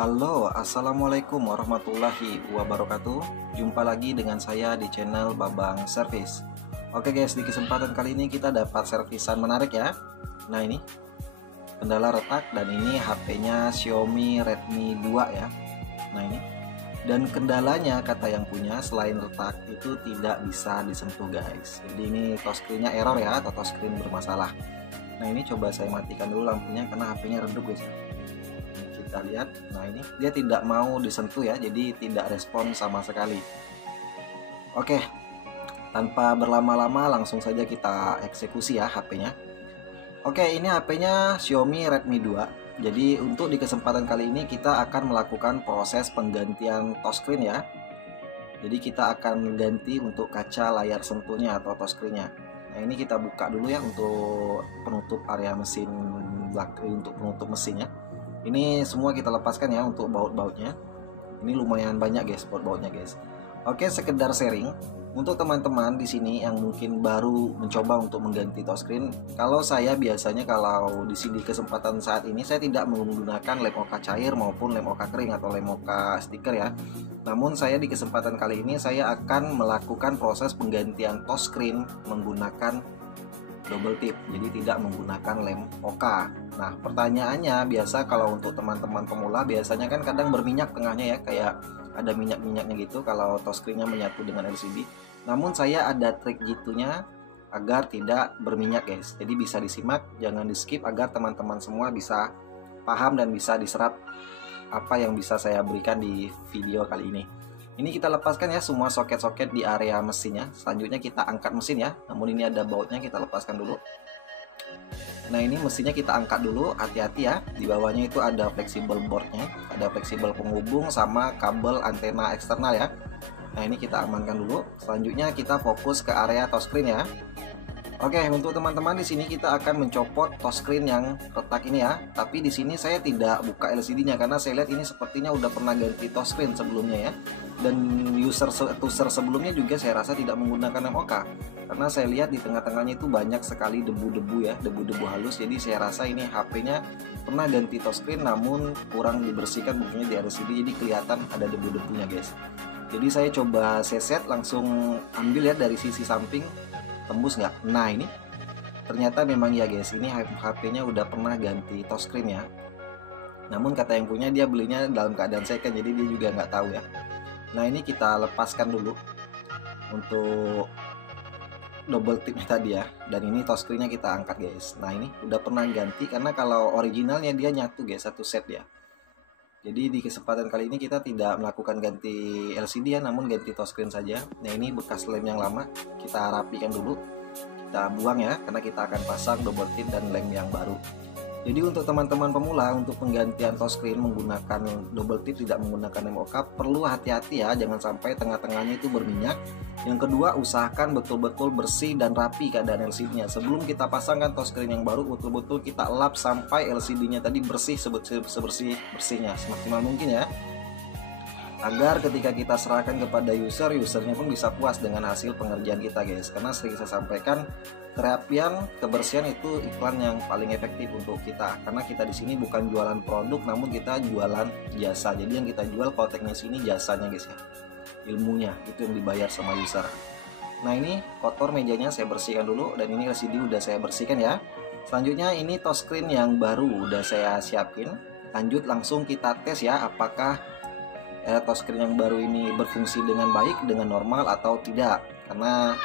Halo, assalamualaikum warahmatullahi wabarakatuh. Jumpa lagi dengan saya di channel Babang Service. Oke guys, di kesempatan kali ini kita dapat servisan menarik ya. Nah ini kendala retak, dan ini HP-nya Xiaomi Redmi 2 ya. Nah ini, dan kendalanya kata yang punya selain retak itu tidak bisa disentuh guys. Jadi ini touchscreen-nya error ya, atau touchscreen bermasalah. Nah ini coba saya matikan dulu lampunya karena HP-nya redup guys. Kita lihat, nah ini dia tidak mau disentuh ya, jadi tidak respon sama sekali. Oke, tanpa berlama-lama langsung saja kita eksekusi ya HP-nya. Oke, ini HP-nya Xiaomi Redmi 2. Jadi untuk di kesempatan kali ini kita akan melakukan proses penggantian touchscreen ya. Jadi kita akan ganti untuk kaca layar sentuhnya atau touchscreen-nya. Nah ini kita buka dulu ya untuk penutup area mesin belakang, untuk penutup mesinnya. Ini semua kita lepaskan ya untuk baut-bautnya. Ini lumayan banyak guys baut-bautnya guys. Oke, sekedar sharing untuk teman-teman di sini yang mungkin baru mencoba untuk mengganti touchscreen. Kalau saya biasanya kalau di sini kesempatan saat ini saya tidak menggunakan lem oka cair maupun lem oka kering atau lem oka stiker ya. Namun saya di kesempatan kali ini saya akan melakukan proses penggantian touchscreen menggunakan double tip, jadi tidak menggunakan lem oka. Nah pertanyaannya, biasa kalau untuk teman-teman pemula biasanya kan kadang berminyak tengahnya ya, kayak ada minyak-minyaknya gitu kalau touchscreen-nya menyatu dengan LCD. Namun saya ada trik gitunya agar tidak berminyak guys, jadi bisa disimak, jangan di skip agar teman-teman semua bisa paham dan bisa diserap apa yang bisa saya berikan di video kali ini. Ini kita lepaskan ya semua soket-soket di area mesinnya. Selanjutnya kita angkat mesin ya. Namun ini ada bautnya, kita lepaskan dulu. Nah ini mesinnya kita angkat dulu, hati-hati ya. Di bawahnya itu ada fleksibel boardnya, ada fleksibel penghubung sama kabel antena eksternal ya. Nah ini kita amankan dulu. Selanjutnya kita fokus ke area touchscreen ya. Oke, untuk teman-teman di sini kita akan mencopot touchscreen yang retak ini ya. Tapi di sini saya tidak buka LCD-nya karena saya lihat ini sepertinya udah pernah ganti touchscreen sebelumnya ya. Dan user sebelumnya juga saya rasa tidak menggunakan lem oka. Karena saya lihat di tengah-tengahnya itu banyak sekali debu-debu ya, debu-debu halus. Jadi saya rasa ini HP-nya pernah ganti touchscreen namun kurang dibersihkan mungkin di LCD, jadi kelihatan ada debu-debunya guys. Jadi saya coba seset, langsung ambil ya dari sisi samping. Tembus nggak? Nah ini ternyata memang ya guys, ini HP-nya udah pernah ganti touchscreen ya. Namun kata yang punya dia belinya dalam keadaan second, jadi dia juga nggak tahu ya. Nah ini kita lepaskan dulu untuk double tip tadi ya. Dan ini touchscreen-nya kita angkat guys. Nah ini udah pernah ganti karena kalau originalnya dia nyatu guys, satu set ya. Jadi di kesempatan kali ini kita tidak melakukan ganti LCD ya, namun ganti touchscreen saja. Nah ini bekas lem yang lama, kita rapikan dulu, kita buang ya, karena kita akan pasang double tip dan lem yang baru. Jadi untuk teman-teman pemula, untuk penggantian touchscreen menggunakan double tip tidak menggunakan lem oka, perlu hati-hati ya, jangan sampai tengah-tengahnya itu berminyak. Yang kedua, usahakan betul-betul bersih dan rapi keadaan LCD-nya. Sebelum kita pasangkan touchscreen yang baru, betul-betul kita lap sampai LCD-nya tadi bersih sebersih-bersihnya, semaksimal mungkin ya. Agar ketika kita serahkan kepada usernya pun bisa puas dengan hasil pengerjaan kita guys. Karena sering saya sampaikan, kerapian, kebersihan itu iklan yang paling efektif untuk kita. Karena kita di sini bukan jualan produk, namun kita jualan jasa. Jadi yang kita jual kalau teknis ini jasanya guys ya, ilmunya itu yang dibayar sama user. Nah ini kotor mejanya, saya bersihkan dulu. Dan ini LCD udah saya bersihkan ya. Selanjutnya ini touchscreen yang baru udah saya siapin. Lanjut langsung kita tes ya, apakah touchscreen yang baru ini berfungsi dengan baik, dengan normal atau tidak. Karena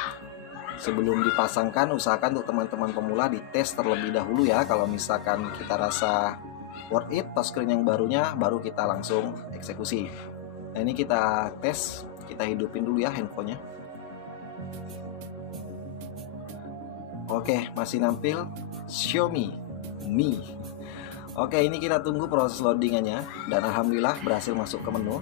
sebelum dipasangkan, usahakan untuk teman-teman pemula dites terlebih dahulu ya. Kalau misalkan kita rasa worth it touchscreen yang barunya, baru kita langsung eksekusi. Nah ini kita tes, kita hidupin dulu ya handphonenya. Oke, masih nampil Xiaomi Mi. Oke, ini kita tunggu proses loadingannya, dan alhamdulillah berhasil masuk ke menu.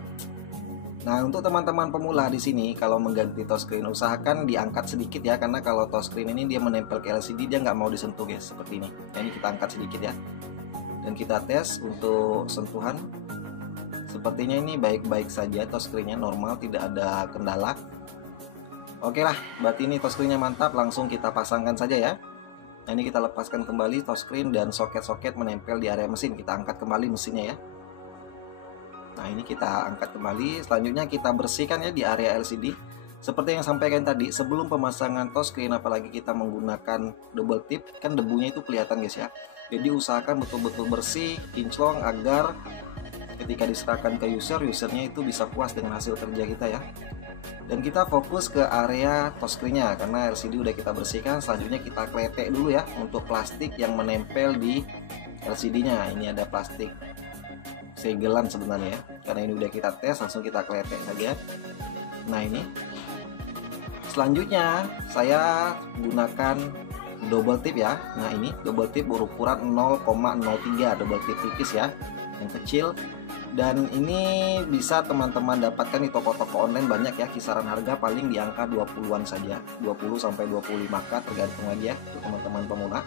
Nah, untuk teman-teman pemula di sini kalau mengganti touchscreen usahakan diangkat sedikit ya, karena kalau touchscreen ini dia menempel ke LCD, dia nggak mau disentuh guys, seperti ini. Nah, ini kita angkat sedikit ya. Dan kita tes untuk sentuhan. Sepertinya ini baik-baik saja, touchscreen-nya normal, tidak ada kendala. Oke lah, berarti ini touchscreen-nya mantap, langsung kita pasangkan saja ya. Nah ini kita lepaskan kembali touchscreen dan soket-soket menempel di area mesin. Kita angkat kembali mesinnya ya. Nah ini kita angkat kembali. Selanjutnya kita bersihkan ya di area LCD. Seperti yang sampaikan tadi, sebelum pemasangan touchscreen, apalagi kita menggunakan double tip, kan debunya itu kelihatan guys ya. Jadi usahakan betul-betul bersih, kinclong, agar ketika diserahkan ke usernya itu bisa puas dengan hasil kerja kita ya. Dan kita fokus ke area touchscreen-nya karena LCD udah kita bersihkan. Selanjutnya kita kletek dulu ya untuk plastik yang menempel di LCD-nya. Ini ada plastik segelan sebenarnya ya. Karena ini udah kita tes, langsung kita kletek saja. Nah ini. Selanjutnya saya gunakan double tip ya. Nah ini double tip berukuran 0,03, double tip tipis ya, yang kecil. Dan ini bisa teman-teman dapatkan di toko-toko online banyak ya, kisaran harga paling di angka 20-an saja, 20 sampai 25k tergantung lagi ya untuk teman-teman pemula.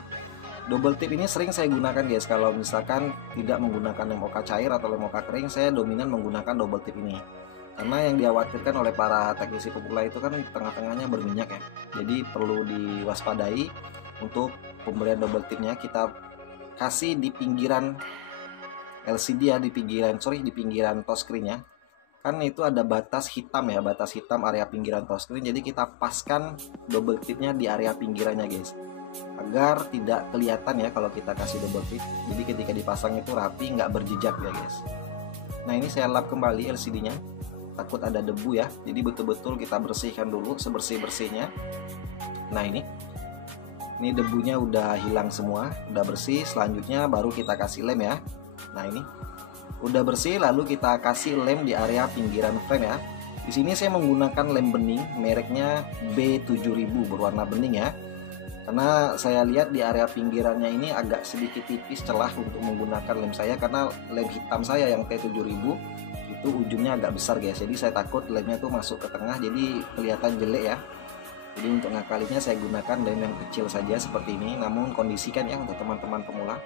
Double tip ini sering saya gunakan guys, kalau misalkan tidak menggunakan lem OK cair atau lem OK kering, saya dominan menggunakan double tip ini. Karena yang dikhawatirkan oleh para teknisi pemula itu kan tengah-tengahnya berminyak ya. Jadi perlu diwaspadai untuk pemberian double tipnya. Kita kasih di pinggiran LCD ya, di pinggiran touchscreen-nya. Kan itu ada batas hitam ya, batas hitam area pinggiran touchscreen. Jadi kita paskan double tipnya di area pinggirannya guys, agar tidak kelihatan ya kalau kita kasih double tip. Jadi ketika dipasang itu rapi, nggak berjejak ya guys. Nah ini saya lap kembali LCD-nya, takut ada debu ya. Jadi betul-betul kita bersihkan dulu sebersih-bersihnya. Nah ini debunya udah hilang semua, udah bersih. Selanjutnya baru kita kasih lem ya. Nah ini udah bersih, lalu kita kasih lem di area pinggiran frame ya. Di sini saya menggunakan lem bening, mereknya B7000 berwarna bening ya. Karena saya lihat di area pinggirannya ini agak sedikit tipis celah untuk menggunakan lem saya, karena lem hitam saya yang T7000 itu ujungnya agak besar guys. Jadi saya takut lemnya tuh masuk ke tengah, jadi kelihatan jelek ya. Jadi untuk ngakalinya saya gunakan lem yang kecil saja seperti ini, namun kondisikan ya untuk teman-teman pemula.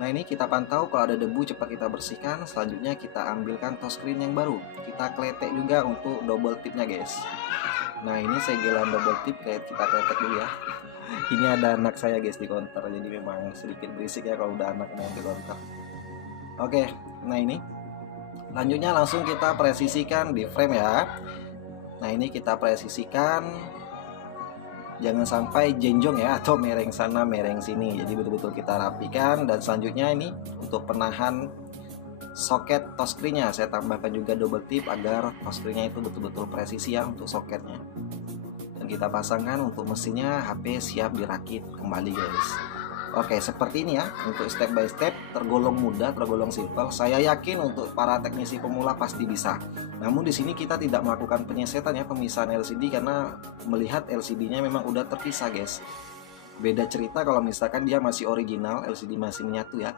Nah ini kita pantau kalau ada debu cepat kita bersihkan. Selanjutnya kita ambilkan touchscreen yang baru, kita kletek juga untuk double tipnya guys. Nah ini segelan double tip kita kletek dulu ya. Ini ada anak saya guys di counter, jadi memang sedikit berisik ya kalau udah anak main di counter. Oke, nah ini lanjutnya langsung kita presisikan di frame ya. Nah ini kita presisikan, jangan sampai jenjong ya, atau mereng sana mereng sini. Jadi betul-betul kita rapikan. Dan selanjutnya ini untuk penahan soket touchscreen-nya, saya tambahkan juga double tip agar touchscreen-nya itu betul-betul presisi ya untuk soketnya. Dan kita pasangkan untuk mesinnya, HP siap dirakit kembali guys. Oke, seperti ini ya untuk step by step, tergolong mudah, tergolong simple. Saya yakin untuk para teknisi pemula pasti bisa. Namun di sini kita tidak melakukan penyesetan ya, pemisahan LCD, karena melihat LCD-nya memang udah terpisah guys. Beda cerita kalau misalkan dia masih original, LCD masih menyatu ya.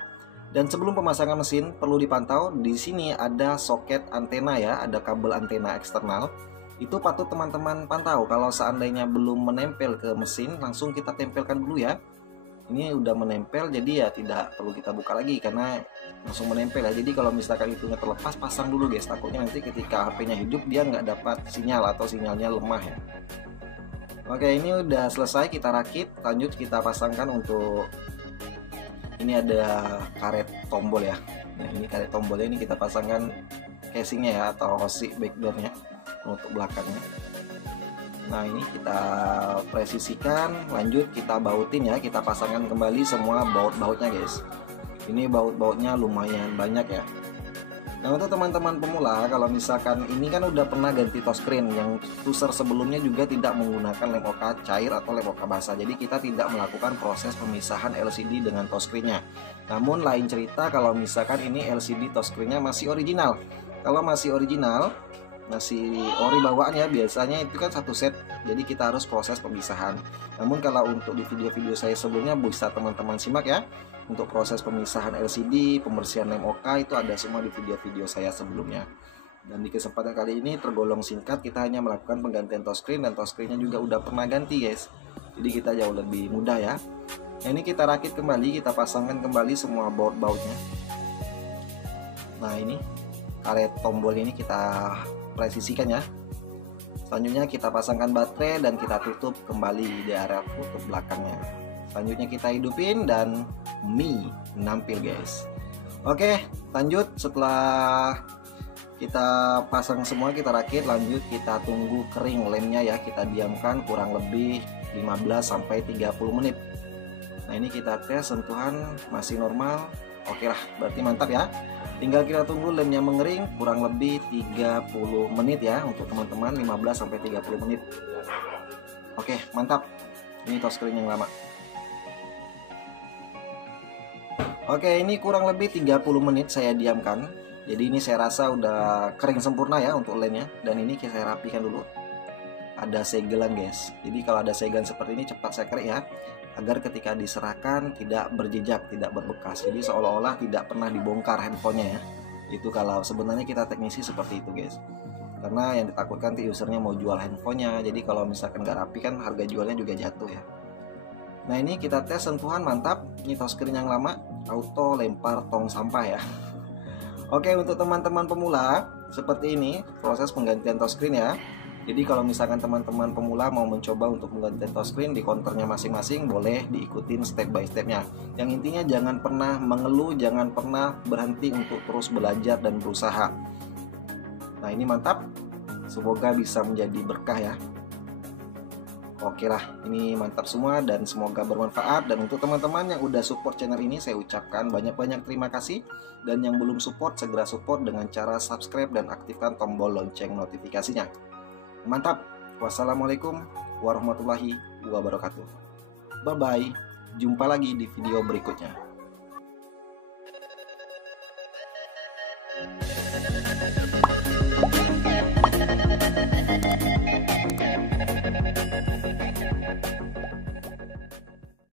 Dan sebelum pemasangan mesin perlu dipantau, di sini ada soket antena ya, ada kabel antena eksternal. Itu patut teman-teman pantau. Kalau seandainya belum menempel ke mesin, langsung kita tempelkan dulu ya. Ini udah menempel, jadi ya tidak perlu kita buka lagi karena langsung menempel ya. Jadi kalau misalkan itunya terlepas, pasang dulu guys, takutnya nanti ketika HP-nya hidup dia nggak dapat sinyal atau sinyalnya lemah ya. Oke, ini udah selesai kita rakit. Lanjut kita pasangkan untuk ini ada karet tombol ya. Nah ini karet tombolnya, ini kita pasangkan casingnya ya, atau hosi backdoornya untuk belakangnya. Nah ini kita presisikan, lanjut kita bautin ya, kita pasangkan kembali semua baut-bautnya guys. Ini baut-bautnya lumayan banyak ya. Nah untuk teman-teman pemula, kalau misalkan ini kan udah pernah ganti touchscreen, yang user sebelumnya juga tidak menggunakan lem OK cair atau lem OK basah, jadi kita tidak melakukan proses pemisahan LCD dengan touchscreen-nya. Namun lain cerita kalau misalkan ini LCD touchscreen-nya masih original. Kalau masih original, masih ori bawaan ya, biasanya itu kan satu set, jadi kita harus proses pemisahan. Namun kalau untuk di video-video saya sebelumnya bisa teman-teman simak ya, untuk proses pemisahan LCD, pembersihan lem OK itu ada semua di video-video saya sebelumnya. Dan di kesempatan kali ini tergolong singkat, kita hanya melakukan penggantian touchscreen, dan touchscreen-nya juga udah pernah ganti guys, jadi kita jauh lebih mudah ya. Nah ini kita rakit kembali, kita pasangkan kembali semua baut-bautnya. Nah ini karet tombol ini kita presisikan ya. Selanjutnya kita pasangkan baterai dan kita tutup kembali di area tutup belakangnya. Selanjutnya kita hidupin dan mie nampil guys. Oke, lanjut. Setelah kita pasang semua, kita rakit, lanjut kita tunggu kering lemnya ya. Kita diamkan kurang lebih 15-30 menit. Nah, ini kita tes sentuhan masih normal. Oke lah, berarti mantap ya. Tinggal kita tunggu lemnya mengering kurang lebih 30 menit ya untuk teman-teman, 15-30 menit. Oke, mantap. Ini touchscreen yang lama. Oke, ini kurang lebih 30 menit saya diamkan. Jadi ini saya rasa udah kering sempurna ya untuk lemnya. Dan ini saya rapikan dulu. Ada segelan guys. Jadi kalau ada segelan seperti ini cepat saya kerik ya, agar ketika diserahkan tidak berjejak, tidak berbekas. Jadi seolah-olah tidak pernah dibongkar handphonenya ya. Itu kalau sebenarnya kita teknisi seperti itu guys. Karena yang ditakutkan usernya mau jual handphonenya. Jadi kalau misalkan nggak rapi kan harga jualnya juga jatuh ya. Nah, ini kita tes sentuhan mantap. Ini touchscreen yang lama, auto lempar tong sampah ya. Oke, untuk teman-teman pemula seperti ini proses penggantian touchscreen ya. Jadi kalau misalkan teman-teman pemula mau mencoba untuk mengganti touchscreen di counternya masing-masing, boleh diikutin step by stepnya. Yang intinya jangan pernah mengeluh, jangan pernah berhenti untuk terus belajar dan berusaha. Nah, ini mantap. Semoga bisa menjadi berkah ya. Oke lah, ini mantap semua dan semoga bermanfaat. Dan untuk teman-teman yang udah support channel ini, saya ucapkan banyak-banyak terima kasih. Dan yang belum support, segera support dengan cara subscribe dan aktifkan tombol lonceng notifikasinya. Mantap. Wassalamualaikum warahmatullahi wabarakatuh. Bye-bye. Jumpa lagi di video berikutnya.